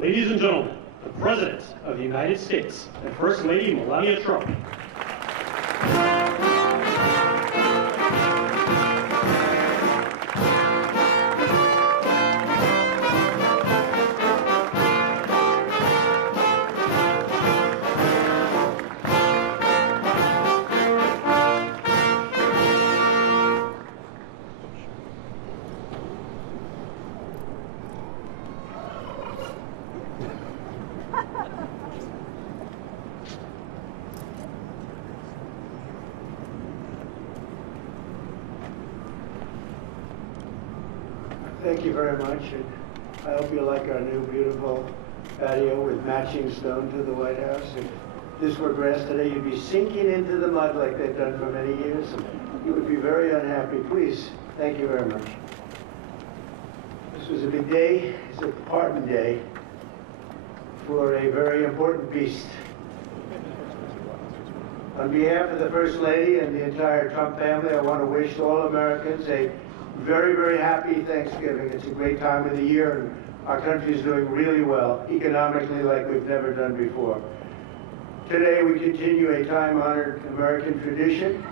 Ladies and gentlemen, the President of the United States and First Lady Melania Trump. Thank you very much, and I hope you like our new beautiful patio with matching stone to the White House. If this were grass today, you'd be sinking into the mud like they've done for many years, and you would be very unhappy. Please, thank you very much. This was a big day. It's a pardon day for a very important beast. On behalf of the First Lady and the entire Trump family, I want to wish all Americans a very, very happy Thanksgiving. It's a great time of the year, and our country is doing really well, economically, like we've never done before. Today, we continue a time-honored American tradition.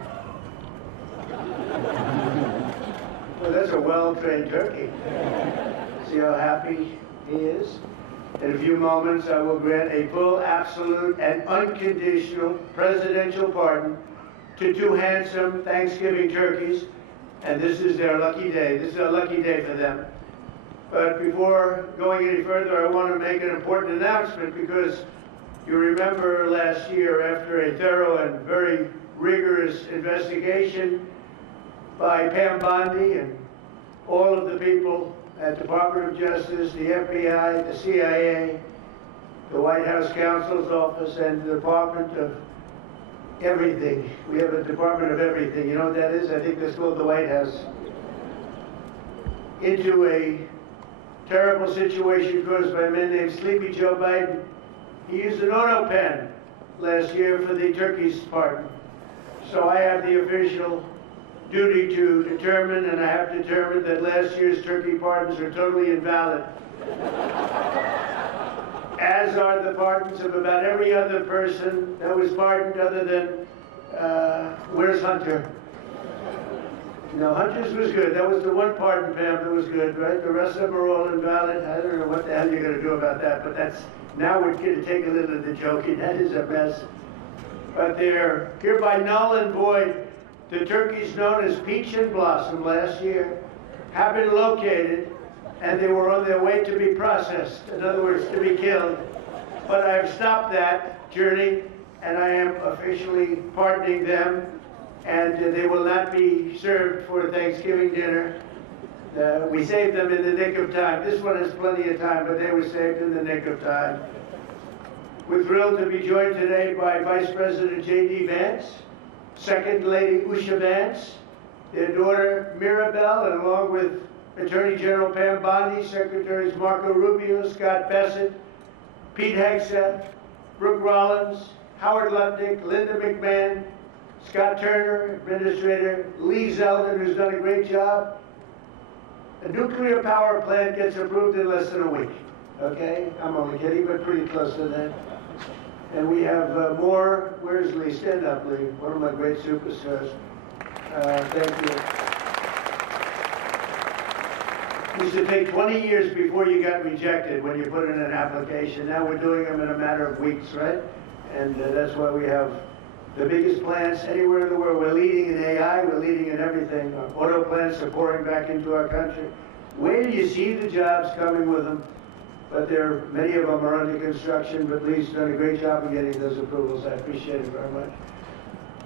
Well, that's a well-trained turkey. See how happy he is? In a few moments, I will grant a full, absolute, and unconditional presidential pardon to two handsome Thanksgiving turkeys. And this is their lucky day. This is a lucky day for them. But before going any further, I want to make an important announcement, because you remember last year, after a thorough and very rigorous investigation by Pam Bondi and all of the people at the Department of Justice, the FBI, the CIA, the White House Counsel's Office, and the Department of Everything. We have a Department of Everything. You know what that is? I think that's called the White House. Into a terrible situation caused by a man named Sleepy Joe Biden. He used an auto pen last year for the turkey's pardon. So I have the official duty to determine, and I have determined, that last year's turkey pardons are totally invalid. As are the pardons of about every other person that was pardoned, other than, where's Hunter? No, Hunter's was good. That was the one pardon, Pam, that was good, right? The rest of them are all invalid. I don't know what the hell you're going to do about that, but that's, now we're going to take a little of the joking. That is a mess. But they're hereby null and void. The turkeys known as Peach and Blossom last year have been located, and they were on their way to be processed, in other words, to be killed. But I have stopped that journey, and I am officially pardoning them, and they will not be served for Thanksgiving dinner. We saved them in the nick of time. This one has plenty of time, but they were saved in the nick of time. We're thrilled to be joined today by Vice President J.D. Vance, Second Lady Usha Vance, their daughter Mirabelle, and along with Attorney General Pam Bondi, Secretaries Marco Rubio, Scott Bassett, Pete Hegseth, Brooke Rollins, Howard Lutnick, Linda McMahon, Scott Turner, Administrator Lee Zeldin, who's done a great job. A nuclear power plant gets approved in less than a week. Okay? I'm only kidding, but pretty close to that. And we have more. Where's Lee? Stand up, Lee. One of my great superstars. Thank you. It used to take 20 years before you got rejected when you put in an application. Now we're doing them in a matter of weeks, right? And that's why we have the biggest plants anywhere in the world. We're leading in AI. We're leading in everything. Our auto plants are pouring back into our country. Where do you see the jobs coming with them? But many of them are under construction, but Lee's done a great job of getting those approvals. I appreciate it very much.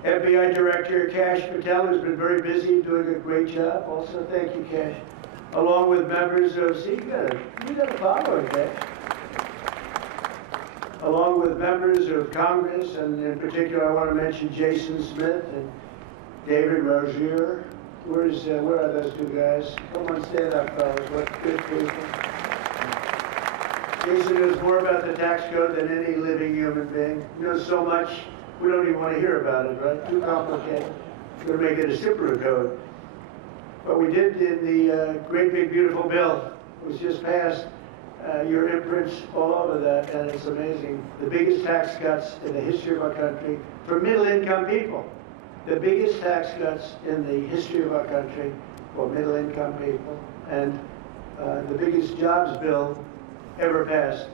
FBI Director Kash Patel has been very busy doing a great job. Also, thank you, Kash. Along with members of, see, you got a follower, Kash. Along with members of Congress, and in particular, I want to mention Jason Smith and David Rozier. Where are those two guys? Come on, stand up, fellas. What good people. Jason knows more about the tax code than any living human being. He knows so much, we don't even want to hear about it, right? Too complicated. We're going to make it a simpler code. But we did in the great big beautiful bill, it was just passed, your imprints all over that, and it's amazing. The biggest tax cuts in the history of our country for middle-income people. The biggest tax cuts in the history of our country for middle-income people, and the biggest jobs bill ever passed.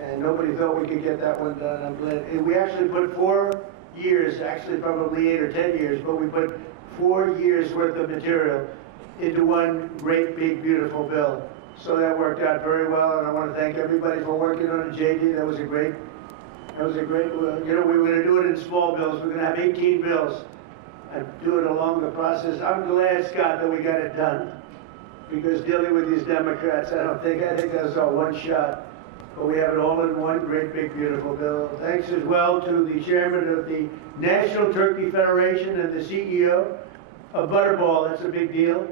And nobody thought we could get that one done. I'm glad. And we actually put 4 years, actually probably 8 or 10 years, but we put 4 years worth of material into one great, big, beautiful bill. So that worked out very well, and I want to thank everybody for working on it. JD, that was a great, you know, we were going to do it in small bills. We're going to have 18 bills and do it along the process. I'm glad, Scott, that we got it done, because dealing with these Democrats, I think that was all one shot. But we have it all in one great, big, beautiful bill. Thanks as well to the chairman of the National Turkey Federation and the CEO of Butterball. That's a big deal.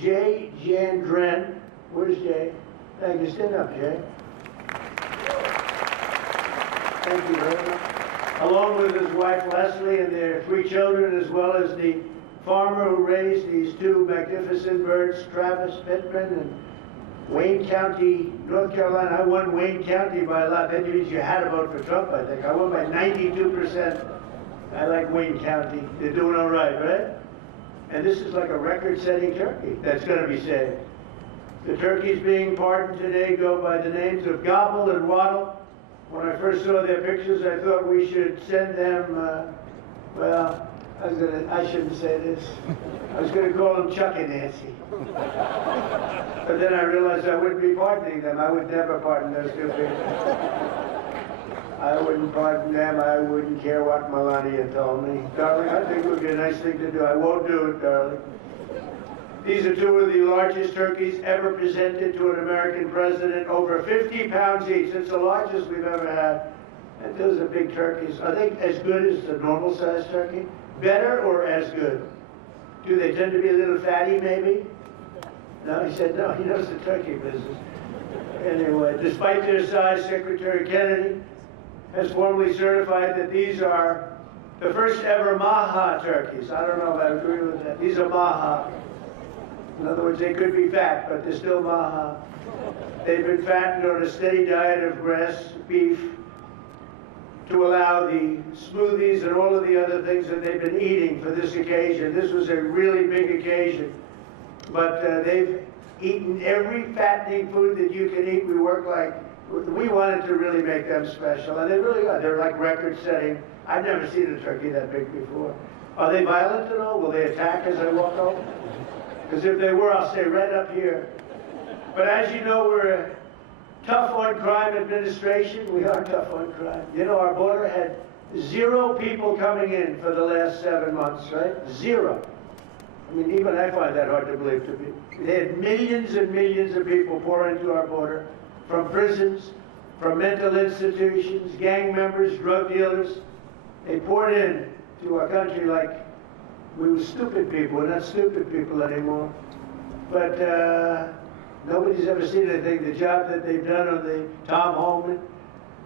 Jay Jandren. Where's Jay? Thank you. Stand up, Jay. Thank you very much. Along with his wife Leslie and their 3 children, as well as the farmer who raised these 2 magnificent birds, Travis Pittman, and Wayne County, North Carolina. I won Wayne County by a lot. That means you had to vote for Trump, I think. I won by 92%. I like Wayne County. They're doing all right, right? And this is like a record-setting turkey that's going to be saved. The turkeys being pardoned today go by the names of Gobble and Waddle. When I first saw their pictures, I thought we should send them, well, I shouldn't say this. I was going to call them Chuck and Nancy. But then I realized I wouldn't be pardoning them. I would never pardon those 2 people. I wouldn't pardon them. I wouldn't care what Melania told me. Darling, I think it would be a nice thing to do. I won't do it, darling. These are 2 of the largest turkeys ever presented to an American president, over 50 pounds each. It's the largest we've ever had. And those are big turkeys. Are they as good as the normal-sized turkey? Better or as good? Do they tend to be a little fatty, maybe? No, he said no. He knows the turkey business. Anyway, despite their size, Secretary Kennedy has formally certified that these are the first ever Maha turkeys. I don't know if I agree with that. These are Maha. In other words, they could be fat, but they're still Maha. They've been fattened on a steady diet of grass, beef, to allow the smoothies and all of the other things that they've been eating for this occasion. This was a really big occasion. But they've eaten every fattening food that you can eat. We wanted to really make them special, and they really are. They're like record-setting. I've never seen a turkey that big before. Are they violent at all? Will they attack as I walk over? Because if they were, I'll stay right up here. But as you know, we're a tough-on-crime administration. We are tough on crime. You know, our border had 0 people coming in for the last 7 months, right? 0. I mean, even I find that hard to believe to be. They had millions and millions of people pour into our border, from prisons, from mental institutions, gang members, drug dealers. They poured in to our country like we were stupid people. We're not stupid people anymore. But nobody's ever seen anything. The job that they've done on the Tom Holman,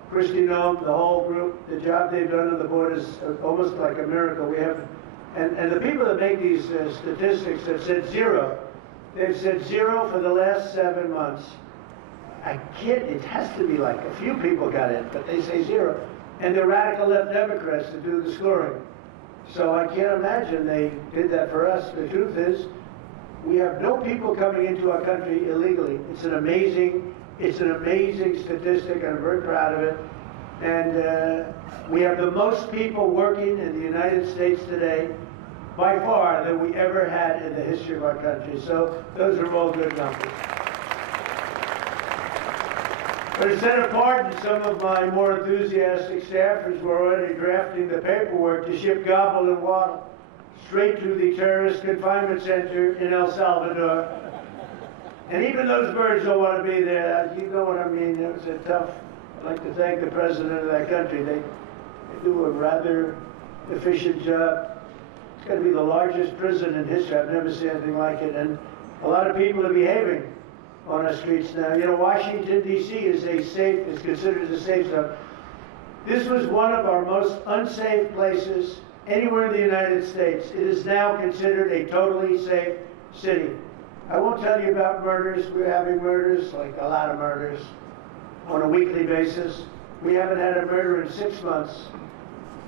Christy Nome, the whole group, the job they've done on the border is almost like a miracle. We have, and the people that make these statistics have said 0. They've said 0 for the last 7 months. It has to be like a few people got in, but they say 0. And they're radical left Democrats to do the scoring. So I can't imagine they did that for us. The truth is, we have no people coming into our country illegally. It's an amazing statistic, and I'm very proud of it. And we have the most people working in the United States today, by far, than we ever had in the history of our country. So those are all good numbers. But instead of pardon, some of my more enthusiastic staffers were already drafting the paperwork to ship Gobble and Waddle straight to the terrorist confinement center in El Salvador. And even those birds don't want to be there. You know what I mean? It was a tough. I'd like to thank the president of that country. They do a rather efficient job. It's going to be the largest prison in history. I've never seen anything like it. And a lot of people are behaving on our streets now. You know, Washington, D.C. is considered a safe zone. This was one of our most unsafe places anywhere in the United States. It is now considered a totally safe city. I won't tell you about murders. We're having murders, like a lot of murders. on a weekly basis. We haven't had a murder in 6 months.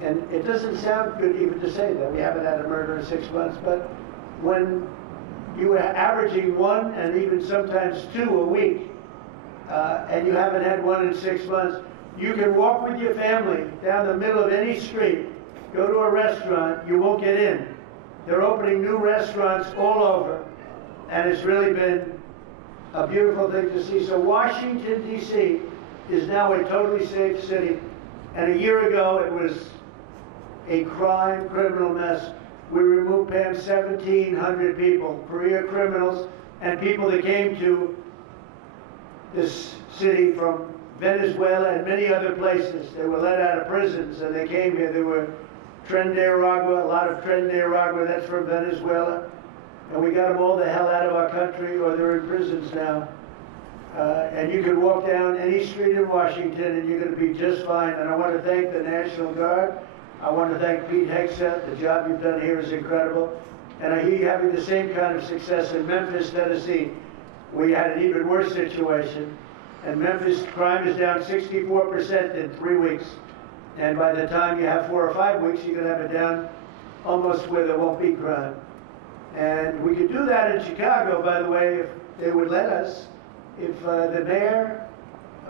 And it doesn't sound good even to say that we haven't had a murder in 6 months, but when you are averaging 1 and even sometimes 2 a week, and you haven't had 1 in 6 months, you can walk with your family down the middle of any street, go to a restaurant, you won't get in. They're opening new restaurants all over, and it's really been a beautiful thing to see. So Washington, D.C. is now a totally safe city, and a year ago it was a criminal mess. We removed, Pam, 1,700 people, career criminals, and people that came to this city from Venezuela and many other places. They were let out of prisons and they came here. There were Tren de Aragua, a lot of Tren de Aragua, that's from Venezuela. And we got them all the hell out of our country, or they're in prisons now. And you can walk down any street in Washington and you're going to be just fine. And I want to thank the National Guard. I want to thank Pete Hegseth. The job you've done here is incredible. And I hear you having the same kind of success in Memphis, Tennessee. We had an even worse situation. And Memphis crime is down 64% in 3 weeks. And by the time you have 4 or 5 weeks, you're going to have it down almost where there won't be crime. And we could do that in Chicago, by the way, if they would let us. If the mayor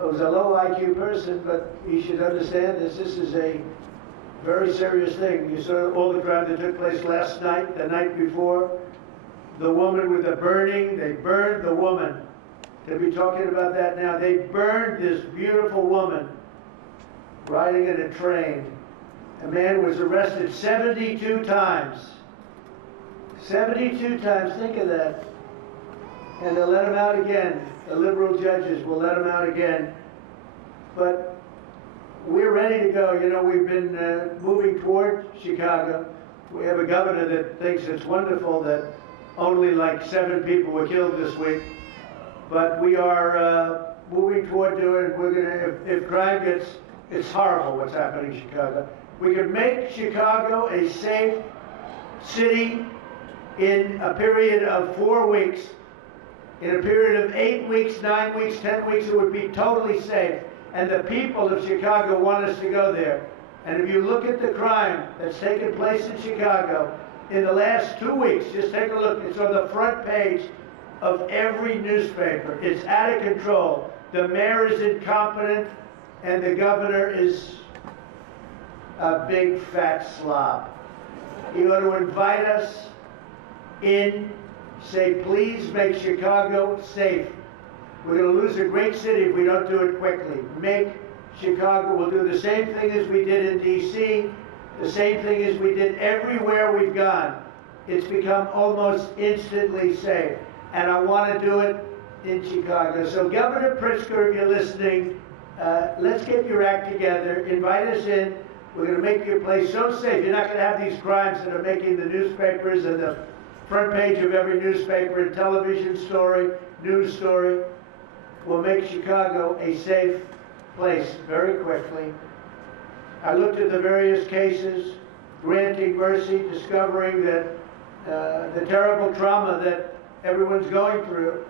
was a low IQ person, but he should understand this is a very serious thing. You saw all the crime that took place last night, the night before. The woman with the burning, they burned the woman. They'll be talking about that now. They burned this beautiful woman riding in a train. A man was arrested 72 times. 72 times, think of that. And they'll let him out again. The liberal judges will let him out again. But we're ready to go. You know, we've been moving toward Chicago. We have a governor that thinks it's wonderful that only like 7 people were killed this week. But we are moving toward doing it. We're gonna, if crime gets, it's horrible what's happening in Chicago. We can make Chicago a safe city in a period of 4 weeks. In a period of 8 weeks, 9 weeks, 10 weeks, it would be totally safe. And the people of Chicago want us to go there. And if you look at the crime that's taken place in Chicago in the last 2 weeks, just take a look. It's on the front page of every newspaper. It's out of control. The mayor is incompetent, and the governor is a big fat slob. He ought to invite us in, say, please make Chicago safe. We're going to lose a great city if we don't do it quickly. Make Chicago, we'll do the same thing as we did in D.C., the same thing as we did everywhere we've gone. It's become almost instantly safe. And I want to do it in Chicago. So Governor Pritzker, if you're listening, let's get your act together. Invite us in. We're going to make your place so safe. You're not going to have these crimes that are making the newspapers and the front page of every newspaper, and television story, news story. We'll make Chicago a safe place very quickly. I looked at the various cases, granting mercy, discovering that the terrible trauma that everyone's going through.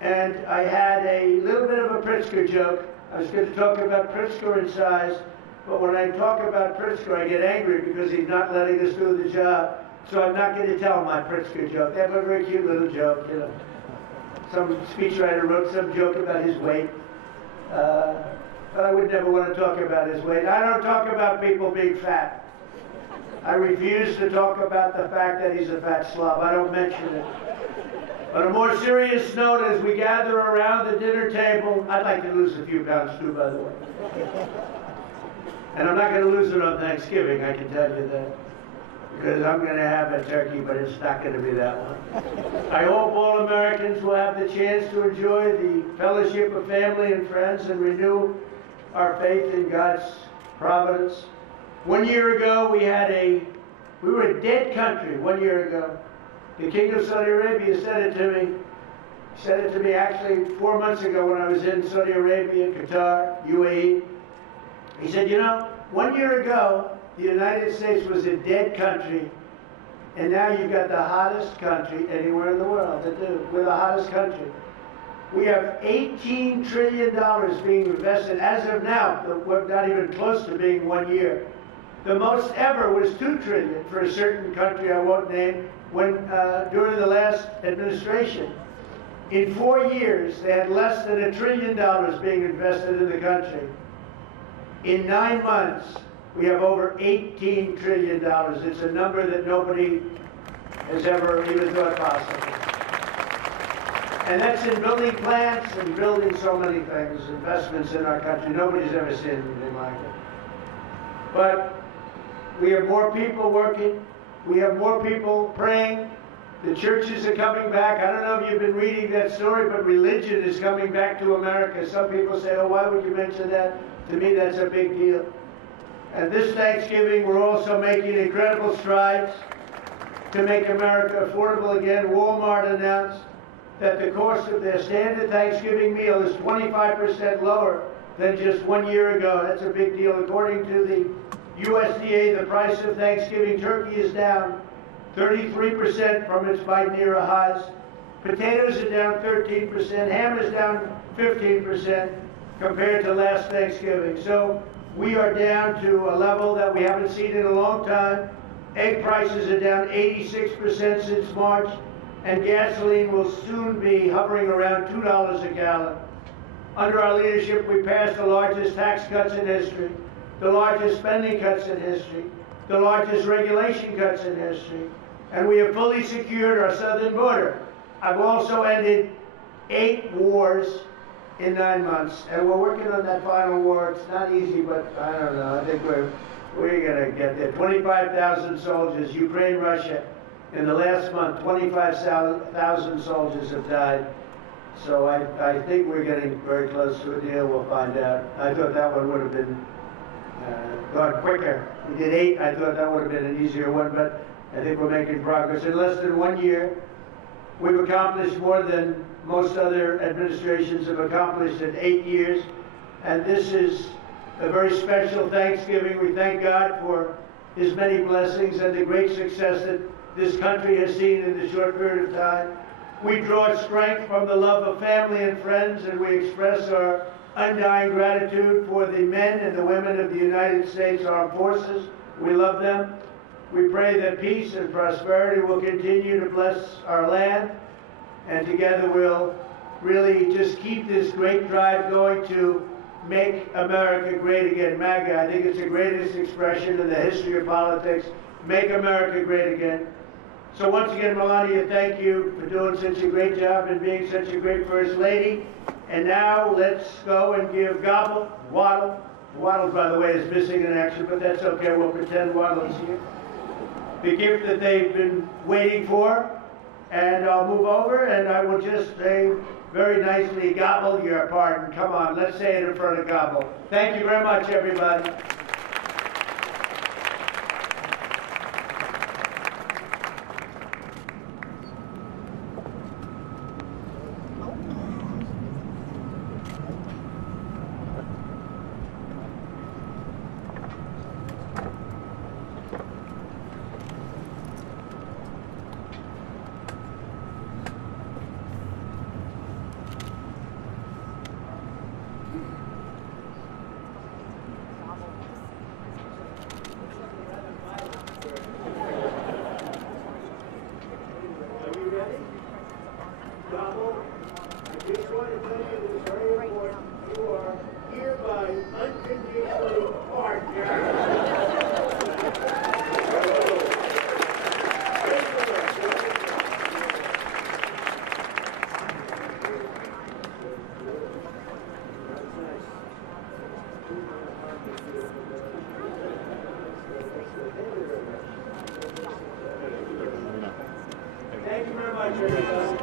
And I had a little bit of a Pritzker joke. I was going to talk about Pritzker in size, but when I talk about Pritzker, I get angry because he's not letting us do the job. So I'm not going to tell my Pritzker joke. They have a very cute little joke, you know. Some speechwriter wrote some joke about his weight. But I would never want to talk about his weight. I don't talk about people being fat. I refuse to talk about the fact that he's a fat slob. I don't mention it. On a more serious note, as we gather around the dinner table, I'd like to lose a few pounds too, by the way. And I'm not going to lose it on Thanksgiving, I can tell you that. Because I'm going to have a turkey, but it's not going to be that one. I hope all Americans will have the chance to enjoy the fellowship of family and friends and renew our faith in God's providence. 1 year ago, we were a dead country 1 year ago. The King of Saudi Arabia said it to me. He said it to me actually 4 months ago when I was in Saudi Arabia, Qatar, UAE. He said, you know, 1 year ago, the United States was a dead country, and now you've got the hottest country anywhere in the world. We're the hottest country. We have $18 trillion being invested as of now. We're not even close to being 1 year. The most ever was $2 trillion for a certain country I won't name during the last administration. In 4 years, they had less than $1 trillion being invested in the country. In 9 months, we have over $18 trillion. It's a number that nobody has ever even thought possible. And that's in building plants and building so many things, investments in our country. Nobody's ever seen anything like it. But we have more people working. We have more people praying. The churches are coming back. I don't know if you've been reading that story, but religion is coming back to America. Some people say, oh, why would you mention that? To me, that's a big deal. And this Thanksgiving, we're also making incredible strides to make America affordable again. Walmart announced that the cost of their standard Thanksgiving meal is 25% lower than just 1 year ago. That's a big deal. According to the USDA, the price of Thanksgiving turkey is down 33% from its Biden era highs. Potatoes are down 13%. Ham is down 15% compared to last Thanksgiving. So we are down to a level that we haven't seen in a long time. Egg prices are down 86% since March, and gasoline will soon be hovering around $2 a gallon. Under our leadership, we passed the largest tax cuts in history, the largest spending cuts in history, the largest regulation cuts in history, and we have fully secured our southern border. I've also ended 8 wars in 9 months, and we're working on that final war. It's not easy, but I don't know. I think we're going to get there. 25,000 soldiers, Ukraine, Russia. In the last month, 25,000 soldiers have died. So I think we're getting very close to a deal. We'll find out. I thought that one would have been gone quicker. We did 8. I thought that would have been an easier one, but I think we're making progress. In less than 1 year, we've accomplished more than most other administrations have accomplished in 8 years. And this is a very special Thanksgiving. We thank God for His many blessings and the great success that this country has seen in this short period of time. We draw strength from the love of family and friends, and we express our undying gratitude for the men and the women of the United States Armed Forces. We love them. We pray that peace and prosperity will continue to bless our land, and together we'll really just keep this great drive going to make America great again. MAGA, I think it's the greatest expression in the history of politics. Make America great again. So once again, Melania, thank you for doing such a great job and being such a great First Lady. And now let's go and give Waddle, by the way, is missing in action, but that's okay. We'll pretend Waddle is here. The gift that they've been waiting for. And I'll move over and I will just say very nicely, Gobble, your pardon. Come on, let's say it in front of Gobble. Thank you very much, everybody. Thank you very much, everybody.